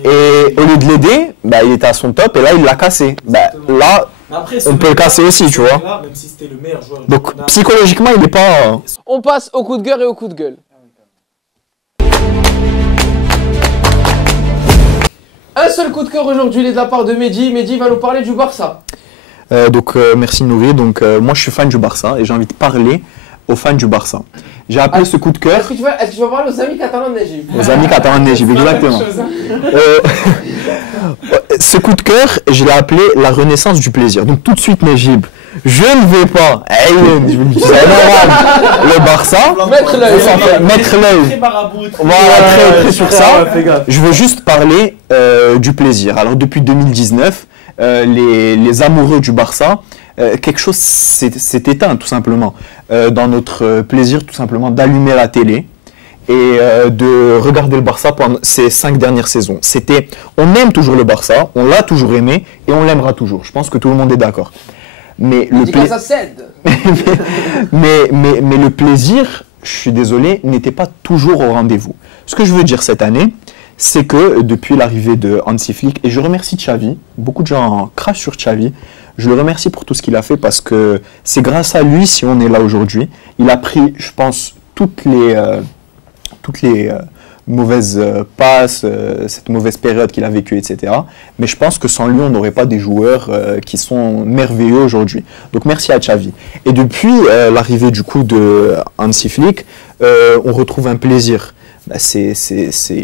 Et au lieu de l'aider, bah, il était à son top et là, il l'a cassé. Bah, là, après, on peut le casser aussi, tu vois. Là, même si c'était le meilleur joueur. Donc, psychologiquement, il n'est pas. On passe au coup de cœur et au coup de gueule. Un seul coup de cœur aujourd'hui, il est de la part de Mehdi. Mehdi va nous parler du Barça. Merci Nouri. Moi, je suis fan du Barça et j'ai envie de parler aux fans du Barça. J'ai appelé ce coup de cœur. Est-ce que tu vas parler aux amis catalans de Najib? Aux amis catalans de Najib, exactement. Ce coup de cœur, je l'ai appelé la renaissance du plaisir. Donc tout de suite, Najib, Je ne vais pas, je vous le dis, c'est énorme, le Barça, mettre l'œil, Très marabout. voilà, très sur ça. fais gaffe. Je veux juste parler du plaisir. Alors depuis 2019, les amoureux du Barça, quelque chose s'est éteint tout simplement dans notre plaisir tout simplement d'allumer la télé et de regarder le Barça pendant ces 5 dernières saisons. On aime toujours le Barça, on l'a toujours aimé et on l'aimera toujours. Je pense que tout le monde est d'accord. Mais ça cède. mais le plaisir, je suis désolé, n'était pas toujours au rendez-vous. Ce que je veux dire cette année, c'est que depuis l'arrivée de Hansi Flick, et je remercie Xavi, beaucoup de gens crachent sur Xavi, je le remercie pour tout ce qu'il a fait parce que c'est grâce à lui si on est là aujourd'hui. Il a pris, je pense, toutes les mauvaises passes, cette mauvaise période qu'il a vécue, etc. Mais je pense que sans lui, on n'aurait pas des joueurs qui sont merveilleux aujourd'hui. Donc merci à Xavi. Et depuis l'arrivée du coup de Hansi Flick, on retrouve un plaisir. C'est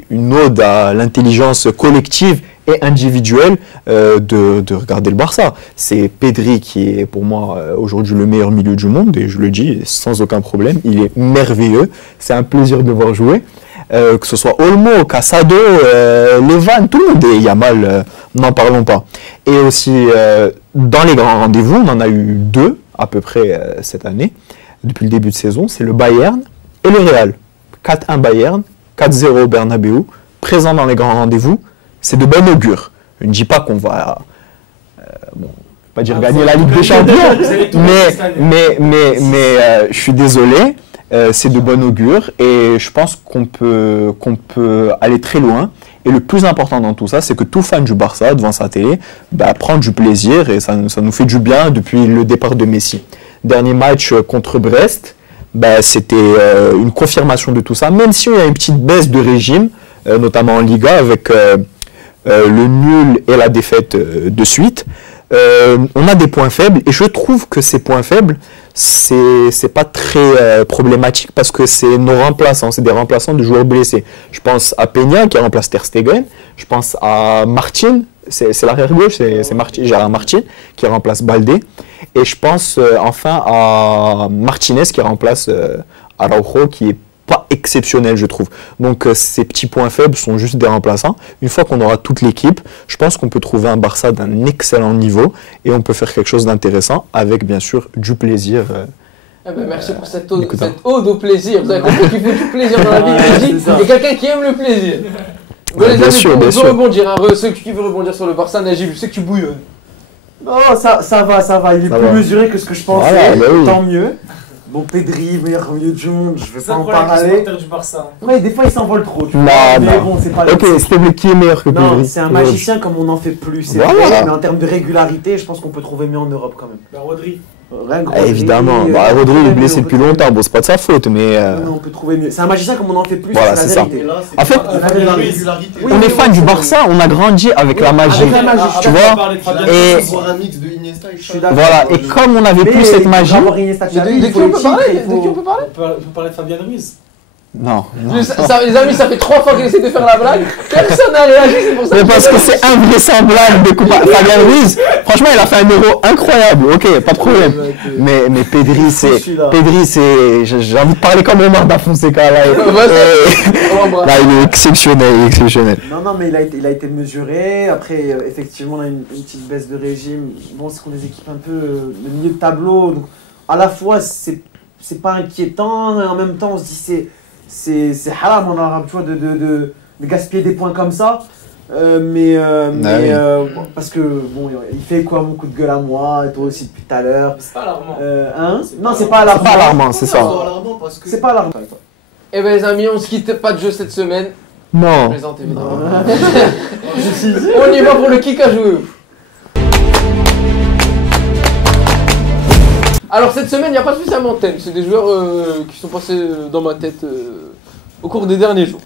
une ode à l'intelligence collective et individuelle de regarder le Barça. C'est Pedri qui est pour moi aujourd'hui le meilleur milieu du monde et je le dis sans aucun problème. Il est merveilleux. C'est un plaisir de le voir jouer. Que ce soit Olmo, Casado, Levan, tout le monde est Yamal, n'en parlons pas. Et aussi, dans les grands rendez-vous, on en a eu 2 à peu près cette année, depuis le début de saison, c'est le Bayern et le Real. 4-1 Bayern, 4-0 Bernabeu, présent dans les grands rendez-vous, c'est de bon augure. Je ne dis pas qu'on va, pas dire gagner la Ligue des Champions, mais je suis désolé. C'est de bon augure et je pense qu'on peut aller très loin. Et le plus important dans tout ça, c'est que tout fan du Barça, devant sa télé, prend du plaisir et ça nous fait du bien depuis le départ de Messi. Dernier match contre Brest, c'était une confirmation de tout ça, même si il y a une petite baisse de régime, notamment en Liga, avec le nul et la défaite de suite. On a des points faibles et je trouve que ces points faibles, c'est pas très problématique parce que c'est nos remplaçants, c'est des remplaçants de joueurs blessés. Je pense à Peña qui remplace Ter Stegen, je pense à Martin, c'est l'arrière gauche, c'est Gérard Martin qui remplace Baldé, et je pense enfin à Martinez qui remplace Araujo qui est pas exceptionnel je trouve. Donc ces petits points faibles sont juste des remplaçants. Une fois qu'on aura toute l'équipe, je pense qu'on peut trouver un Barça d'un excellent niveau et on peut faire quelque chose d'intéressant avec bien sûr du plaisir. Merci pour cette ode au plaisir. Vous avez compris qu'il faut du plaisir dans la vie et quelqu'un qui aime le plaisir. Les amis, on peut rebondir. Ceux qui veulent rebondir sur le Barça, Najib, je sais que tu bouillonnes. Non, ça va. Il est plus mesuré que ce que je pensais. Voilà, tant mieux. Bon, Pedri, meilleur milieu du monde, je vais pas en parler. Du Barça. Ouais, des fois il s'envole trop, tu vois. Non, mais bon, c'est pas le ok, c'était qui est meilleur que Pedri? Non, c'est un magicien comme on n'en fait plus, c'est voilà. vrai, mais en termes de régularité, je pense qu'on peut trouver mieux en Europe quand même. Rodri. Évidemment, Rodri il est blessé depuis longtemps, bon c'est pas de sa faute, mais... Non, on peut trouver mieux. C'est un magicien comme on n'en fait plus, voilà, c'est ça. En fait, on est fan du Barça, on a grandi avec la magie, tu vois, et voilà, et comme on n'avait plus cette magie... De qui on peut parler? On peut parler de Fabien Ruiz. Non. Les amis, ça fait 3 fois qu'il essaie de faire la blague. Personne n'a réagi, c'est pour ça. Mais parce que c'est invraisemblable de couper. Fabien Ruiz, franchement, il a fait un euro incroyable. Ok, pas de problème. Mais Pedri, j'ai envie de parler comme Omar da Fonseca là. Là, il est exceptionnel, Non, mais il a été mesuré. Après, effectivement, on a une petite baisse de régime. Bon, c'est qu'on des équipes un peu le milieu de tableau. Donc, à la fois, c'est pas inquiétant, et en même temps, on se dit c'est haram en arabe, tu vois, de gaspiller des points comme ça. Parce que, bon, il fait quoi mon coup de gueule à moi, et toi aussi depuis tout à l'heure. C'est pas alarmant. Non, c'est pas alarmant. C'est pas alarmant, c'est ça. C'est pas alarmant. Eh ben les amis, on se quitte, pas de jeu cette semaine. Non. Je plaisante évidemment. On y va pour le kick à jouer. Alors cette semaine, il n'y a pas spécialement de thème, c'est des joueurs qui sont passés dans ma tête au cours des derniers jours.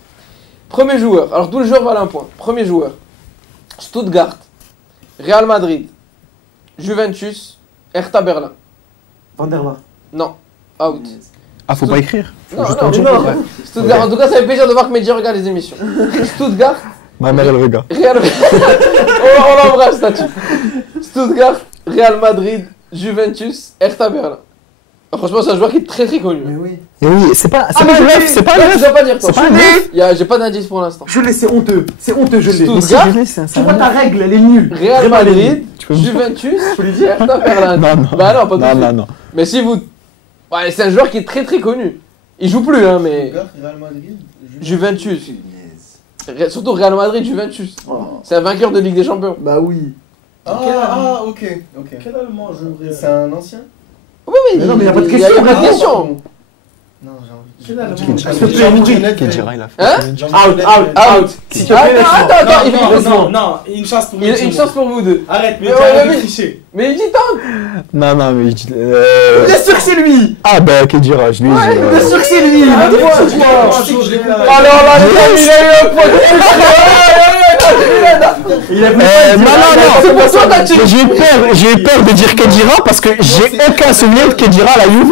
Premier joueur, alors tous les joueurs valent un point. Premier joueur, Stuttgart, Real Madrid, Juventus, Hertha Berlin. Van der Vaart. Non, out. Ah, faut pas écrire. Non. Stuttgart, en tout cas, ça fait plaisir de voir que Mehdi regarde les émissions. Stuttgart. Ma mère, elle regarde. On l'embrasse, Tati. Stuttgart, Real Madrid, Juventus, Hertha Berlin. Franchement, c'est un joueur qui est très connu. Mais oui. Et oui, c'est pas mais un je neuf, l'ai. c'est pas un Tu neuf. dois pas dire toi. C'est pas un neuf. J'ai pas d'indice pour l'instant. Je l'ai, c'est honteux. C'est honteux, je l'ai. Stuttgart, Tu vois ta règle, elle est nulle. Real Madrid, Tu peux me dire Juventus, Faut lui dire. Hertha Berlin. Non, non. Bah non, pas tout de Non, suite. non, non. Mais si vous... Ouais, c'est un joueur qui est très connu. Il joue plus, hein, mais... Real Madrid, Juventus. Surtout Real Madrid, Juventus. C'est un vainqueur de Ligue des Champions. Bah oui. ok. Quel Allemand joue au Real? C'est un ancien? Oui, Mais non, mais y a pas de il y a question, pas de non. question. Non, j'ai envie. Quel Allemand? S'il te plaît, Mouri. Kedira, il a fait. Hein? Out. S'il te plaît, Attends, Non, non, une chance pour il a une chance pour vous deux. Arrête, mais Ouais, tu ouais, as oui. triché. Mais il dit tant. Non, non, mais. Bien sûr que c'est lui. Ah, bah, Kedira, je lui ai dit. Bien sûr que c'est lui. Ah, Mais toi, toi, Je l'ai compris. Alors là, il a eu un point de Il a Non, non, C'est pour toi, t'as tiré. J'ai eu peur de dire Kedira parce que j'ai aucun souvenir de Kedira à la Juve.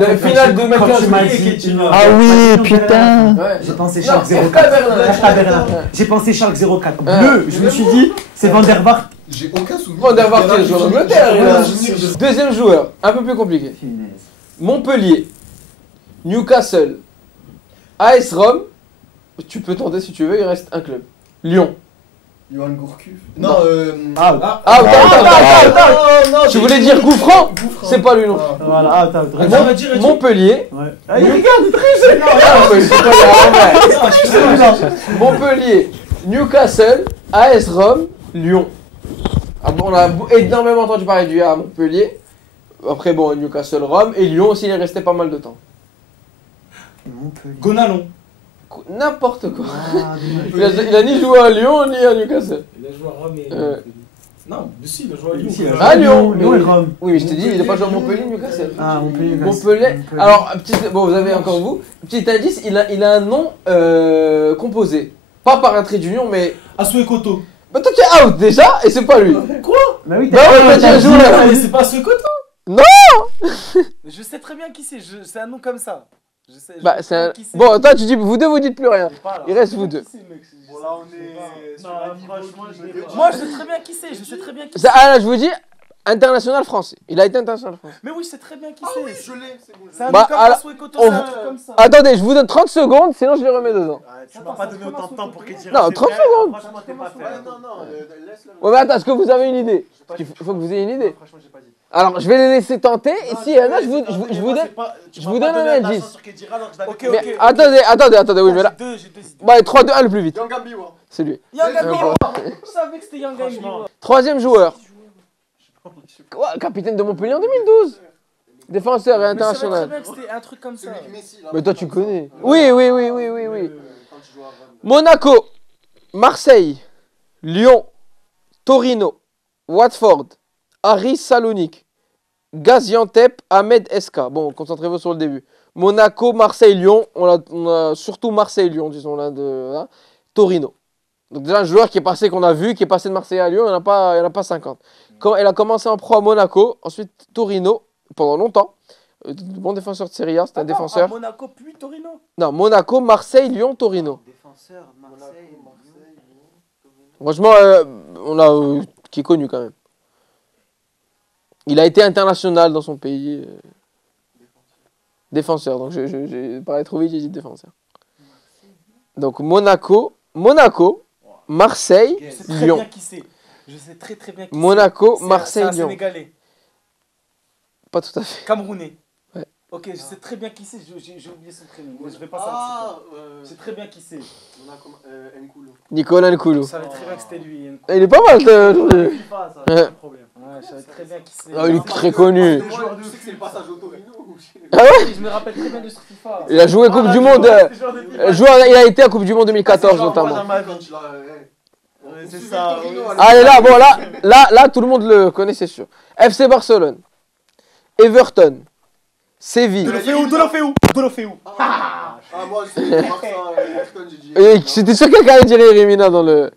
La finale de Quand tu m'as Maccabi. dit. Ah oui, putain. Ouais. J'ai pensé Non, Schalke Hertha 04. Berlin. Hertha Berlin. J'ai pensé Schalke 04. Bleu, je me suis dit, c'est Van der Vaart. J'ai aucun souvenir. Van der Vaart, c'est le joueur d'Angleterre. J'ai là. aucun souvenir de- Deuxième joueur, un peu plus compliqué. Montpellier, Newcastle, AS Rome. Tu peux tenter si tu veux, il reste un club. Lyon. Johan Gourcuff. Non. Non, Ah, tu voulais dire Gouffran? C'est pas lui non. Voilà, out. Montpellier. Ouais. Ah, il regarde, il triche. Ah, mais c'est pas grave. Montpellier, Newcastle, AS Rome, Lyon. Ah bon, on a énormément entendu parler du à Montpellier. Après, bon, Newcastle, Rome. Et Lyon aussi, il est resté pas mal de temps. Gonalon. N'importe quoi. Ah, Il a ni joué à Lyon, ni à Newcastle. Il a joué à Rome et. Euh. Non, mais si, il a joué à Lyon. Si, il a joué Ah, Lyon. Lyon et Rome. Oui, mais je t'ai dit, il n'a pas joué à Montpellier, Newcastle. Ah, Montpellier. Montpellier. Alors, bon, vous avez encore vous. Petit indice, il a un nom composé. Pas par un trait d'union, mais. Asoué Koto. Bah, toi, tu es out déjà, et c'est pas lui. Bah oui, Bah ouais, mais t'as tu joues là. Mais c'est pas Asoué Koto. Mais je sais très bien qui c'est, c'est un nom comme ça. Je sais, Bah, c'est un... Bon, toi, tu dis, vous deux, vous dites plus rien. Il reste vous deux. Bon, là, on est. Non, franchement, je l'ai pas. Moi, je sais très bien qui c'est, je sais très bien qui c'est. Ça, ah, là, je vous dis, international français. Il a été international français. Mais oui, je sais très bien qui Ah c'est. oui, je l'ai, c'est bon. C'est un Bah, nom comme alors, Asoué Koto, on- c'est un truc comme ça. Attendez, je vous donne 30 secondes, sinon je les remets dedans. Tu m'as pas donné autant de temps pour qu'il dise. Non, 30 secondes. Franchement, t'es pas fait. Non, laisse-le. Ouais, mais attends, est-ce que vous avez une idée? Parce qu'il faut que vous ayez une idée. Franchement, j'ai pas dit. Alors, je vais les laisser tenter, et s'il y en a, je vous donne. Je vous donne un indice. Ok, Mais ok. attendez, oui, mais là. J'ai deux idées. Bah, 3, 2, 1 le plus vite. Yangambi, ouais. C'est lui. Yanga bon. Biwa. Je savais que c'était Yanga Biwa. Troisième joueur. Quoi, capitaine de Montpellier en 2012. Défenseur et Mais je savais très international. bien que c'était un truc comme ça. Celui que Messi, là. Mais toi, tu connais. Oui. Quand tu joues à Rome. Monaco, Marseille, Lyon, Torino, Watford, Aris Salonique, Gaziantep, Ahmed Eska. Bon, concentrez-vous sur le début. Monaco, Marseille, Lyon. On a surtout Marseille-Lyon, disons là, là. Torino. Donc déjà un joueur qui est passé, qu'on a vu, qui est passé de Marseille à Lyon, il n'y en a pas 50. Quand elle a commencé en pro à Monaco, ensuite Torino, pendant longtemps. Bon défenseur de Serie A, c'était un défenseur. Monaco puis Torino. Non, Monaco, Marseille, Lyon, Torino. Défenseur, Marseille. Franchement, on a qui est connu quand même. Il a été international dans son pays. Défenseur, donc j'ai parlé trop vite, j'ai dit défenseur. Donc Monaco, Marseille, Je sais très Lyon. bien qui c'est. Je sais très bien qui c'est. Monaco, C'est un Marseille, Lyon. Sénégalais. Pas tout à fait. Camerounais. Ouais. Ok, je sais très bien qui c'est, j'ai oublié son prénom. Mais je vais pas Ah, savoir. Je sais très bien qui c'est. on a comme Nkoulou. Nicolas Nkoulou. Je savais très bien que c'était lui. Il est pas mal aujourd'hui. Ouais, je savais très bien qui c'est. Ah, il est très connu. Moi, je sais que c'est le passage au Torino. Ah ouais? Je me rappelle très bien de ce FIFA. Il a joué Coupe du Monde. Il a été à Coupe du Monde 2014 notamment. C'est ça. Allez là, bon là tout le monde le connaît c'est sûr. FC Barcelone, Everton, Séville. Dolofeu. Ah, moi, c'est Barça, Everton, j'ai dit. Et j'étais sûr que quelqu'un allait dire Rémina dans le.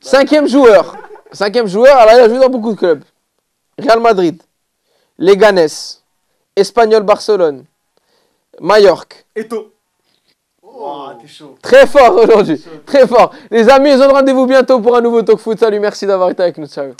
Cinquième joueur, alors il a joué dans beaucoup de clubs. Real Madrid, Leganés, Espagnol Barcelone, Mallorca. Eto. Oh, t'es chaud. Très fort aujourd'hui, très fort. Les amis, ils ont rendez-vous bientôt pour un nouveau Talk Foot. Salut, merci d'avoir été avec nous. Ciao.